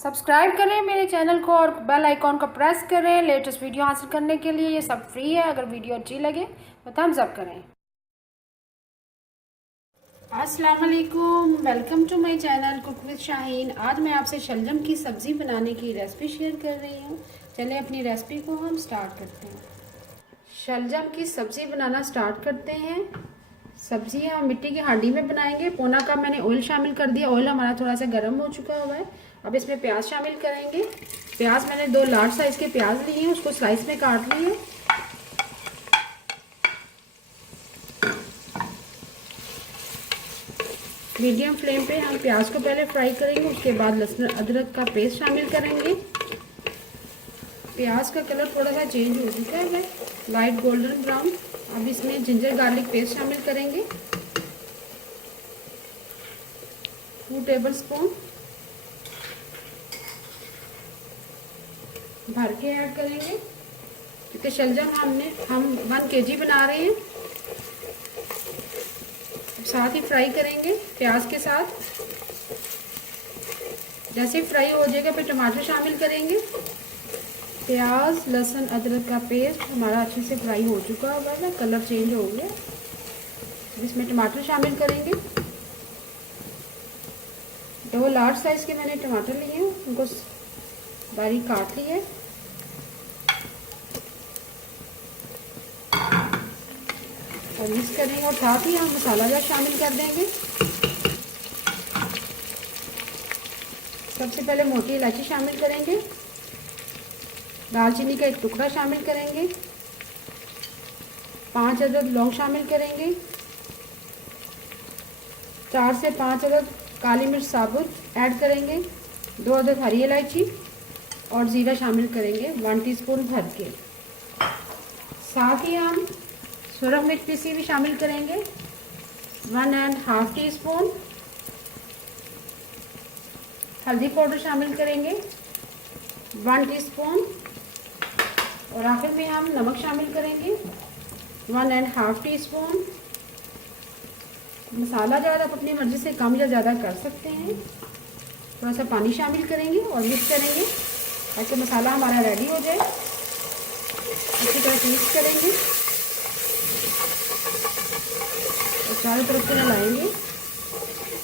Subscribe करें मेरे channel को और बेल आइकॉन को प्रेस करें लेटेस्ट वीडियो हासिल करने के लिए। ये सब फ्री है। अगर वीडियो अच्छी लगे तो थम्स अप करें। अस्सलाम वालेकुम, welcome to my channel cook with Shaheen. आज मैं आपसे शलजम की सब्ज़ी बनाने की रेसिपी शेयर कर रही हूँ। चलिए अपनी रेसिपी को हम स्टार्ट करते हैं। शलजम की सब्ज़ी बनाना स्टार्ट करते हैं। सब्ज़ी हम मिट्टी की हांडी में बनाएंगे। पौना कप मैंने ऑयल शामिल कर दिया। ऑयल हमारा थोड़ा सा गर्म हो चुका हुआ है। अब इसमें प्याज शामिल करेंगे। प्याज मैंने 2 लार्ज साइज़ के प्याज लिए हैं, उसको स्लाइस में काट लिए। मीडियम फ्लेम पे हम प्याज को पहले फ्राई करेंगे, उसके बाद लहसुन अदरक का पेस्ट शामिल करेंगे। प्याज का कलर थोड़ा सा चेंज हो चुका है, लाइट गोल्डन ब्राउन। अब इसमें जिंजर गार्लिक पेस्ट शामिल करेंगे, 2 टेबलस्पून भर के ऐड करेंगे, क्योंकि शलजम हम 1 kg बना रहे हैं। साथ ही फ्राई करेंगे प्याज के साथ। जैसे फ्राई हो जाएगा फिर टमाटर शामिल करेंगे। प्याज लहसुन अदरक का पेस्ट हमारा अच्छे से फ्राई हो चुका हुआ है, कलर चेंज हो गया। इसमें टमाटर शामिल करेंगे। 2 लार्ज साइज के मैंने टमाटर लिए हैं, उनको बारीक काट लिया है। और मिक्स करेंगे और साथ ही हम मसाला जार शामिल कर देंगे। सबसे पहले मोटी इलायची शामिल करेंगे, दालचीनी का 1 टुकड़ा शामिल करेंगे, 5 अदद लौंग शामिल करेंगे, 4 से 5 अदद काली मिर्च साबुत ऐड करेंगे, 2 अदद हरी इलायची और ज़ीरा शामिल करेंगे 1 टीस्पून भर के। साथ ही हम सूरख मिर्च पीसी भी शामिल करेंगे 1½ टीस्पून। हल्दी पाउडर शामिल करेंगे 1 टीस्पून। और आखिर में हम नमक शामिल करेंगे 1½ टीस्पून। मसाला ज़्यादा आप अपनी मर्ज़ी से कम या ज़्यादा कर सकते हैं। थोड़ा सा पानी शामिल करेंगे और मिक्स करेंगे ताकि मसाला हमारा रेडी हो जाए। अच्छी तरह से मिक्स करेंगे और चारों तरफ से हिलाएंगे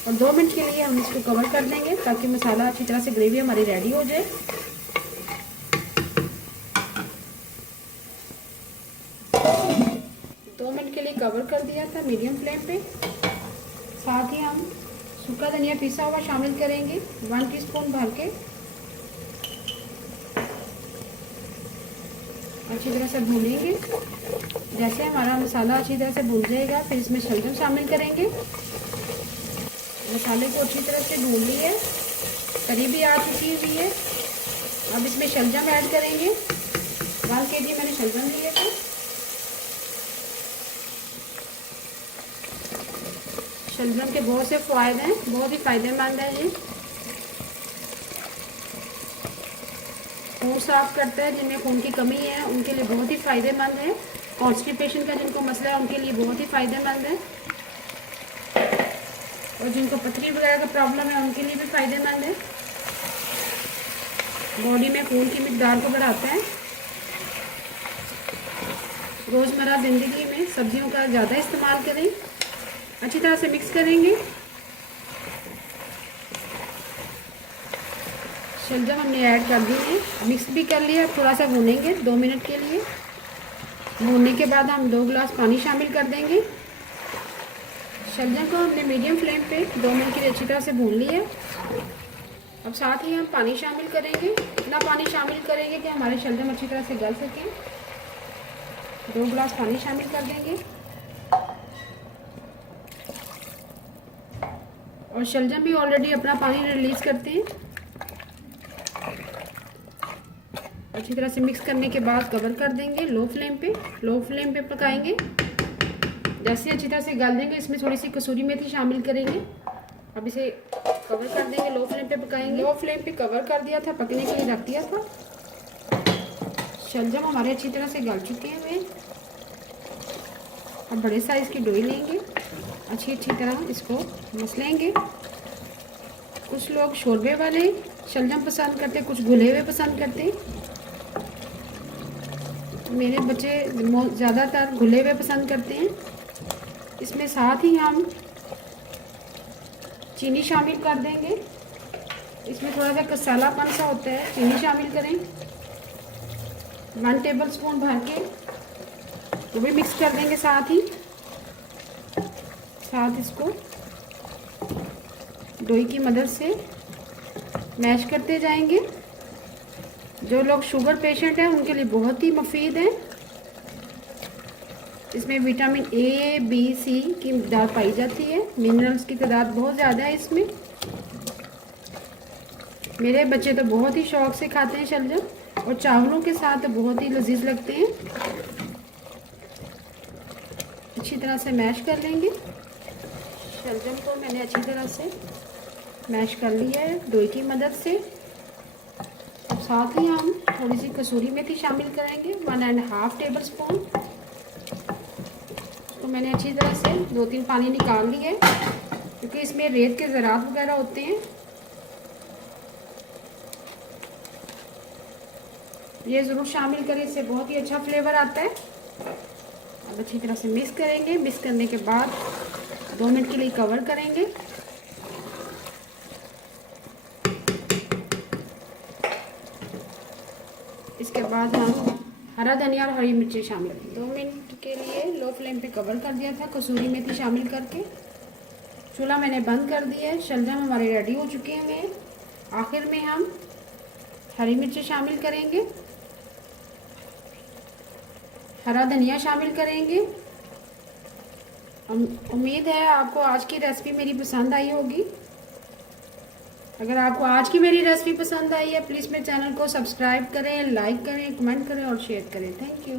और 2 मिनट के लिए हम इसको कवर कर देंगे ताकि मसाला अच्छी तरह से ग्रेवी हमारी रेडी हो जाए। दो मिनट के लिए कवर कर दिया था मीडियम फ्लेम पे। साथ ही हम सूखा धनिया पिसा हुआ शामिल करेंगे 1 टीस्पून भर के। अच्छी तरह से भूनेंगे। जैसे हमारा मसाला अच्छी तरह से भून जाएगा फिर इसमें शलजम शामिल करेंगे। मसाले को अच्छी तरह से भून लिए, करीबी आ चुकी हुई है। अब इसमें शलजम ऐड करेंगे। 1 kg मैंने शलजम लिए थे। शलजम के बहुत से फ़ायदे हैं, बहुत ही फ़ायदेमंद है ये। खून साफ करता है, जिनमें खून की कमी है उनके लिए बहुत ही फ़ायदेमंद है। कॉन्स्टिपेशन का जिनको मसला है उनके लिए बहुत ही फ़ायदेमंद है। और जिनको पथरी वगैरह का प्रॉब्लम है उनके लिए भी फ़ायदेमंद है। बॉडी में खून की मिकदार को बढ़ाता है। रोज़मर्रा ज़िंदगी में सब्जियों का ज़्यादा इस्तेमाल करें। अच्छी तरह से मिक्स करेंगे। शलजम हमने ऐड कर दी है, मिक्स भी कर लिया। थोड़ा सा भूनेंगे 2 मिनट के लिए। भूनने के बाद हम 2 गिलास पानी शामिल कर देंगे। शलजम को हमने मीडियम फ्लेम पे 2 मिनट के लिए अच्छी तरह से भून लिया। अब साथ ही हम पानी शामिल करेंगे। इतना पानी शामिल करेंगे कि हमारे शलजम अच्छी तरह से गल सकें। 2 गिलास पानी शामिल कर देंगे। और शलजम भी ऑलरेडी अपना पानी रिलीज़ करते हैं। अच्छी तरह से मिक्स करने के बाद कवर कर देंगे लो फ्लेम पे पकाएंगे। जैसे अच्छी तरह से गल देंगे इसमें थोड़ी सी कसूरी मेथी शामिल करेंगे। अब इसे कवर कर देंगे, लो फ्लेम पे पकाएंगे। लो फ्लेम पे कवर कर दिया था, पकने के लिए रख दिया था। शलजम हमारे अच्छी तरह से गल चुके हैं। अब बड़े साइज़ की डोई लेंगे, अच्छी तरह इसको मसलेंगे। कुछ लोग शोरबे वाले शलजम पसंद करते, कुछ घुले हुए पसंद करते। मेरे बच्चे ज़्यादातर घुले हुए पसंद करते हैं। इसमें साथ ही हम चीनी शामिल कर देंगे। इसमें थोड़ा सा कसालापन सा होता है, चीनी शामिल करें 1 टेबल स्पून भर के, वो भी मिक्स कर देंगे। साथ इसको दोई की मदद से मैश करते जाएंगे। जो लोग शुगर पेशेंट हैं उनके लिए बहुत ही मुफीद है। इसमें विटामिन ए, बी, सी की मिक़दार पाई जाती है। मिनरल्स की तादाद बहुत ज़्यादा है इसमें। मेरे बच्चे तो बहुत ही शौक़ से खाते हैं शलजम, और चावलों के साथ तो बहुत ही लजीज लगते हैं। अच्छी तरह से मैश कर लेंगे। शलजम को मैंने अच्छी तरह से मैश कर लिया है दोई की मदद से। अब साथ ही हम थोड़ी सी कसूरी मेथी शामिल करेंगे 1.5 टेबल स्पून। तो मैंने अच्छी तरह से 2-3 पानी निकाल लिए क्योंकि इसमें रेत के ज़रात वगैरह होते हैं। ये ज़रूर शामिल करें, इससे बहुत ही अच्छा फ्लेवर आता है। अब अच्छी तरह से मिक्स करेंगे। मिक्स करने के बाद 2 मिनट के लिए कवर करेंगे। इसके बाद हम हरा धनिया और हरी मिर्ची शामिल 2 मिनट के लिए लो फ्लेम पे कवर कर दिया था कसूरी मेथी शामिल करके। चूल्हा मैंने बंद कर दिया है। शलजम हमारे रेडी हो चुके हैं। आखिर में हम हरी मिर्ची शामिल करेंगे, हरा धनिया शामिल करेंगे। उम्मीद है आपको आज की रेसिपी मेरी पसंद आई होगी। अगर आपको आज की मेरी रेसिपी पसंद आई है, प्लीज़ मेरे चैनल को सब्सक्राइब करें, लाइक करें, कमेंट करें और शेयर करें। Thank you.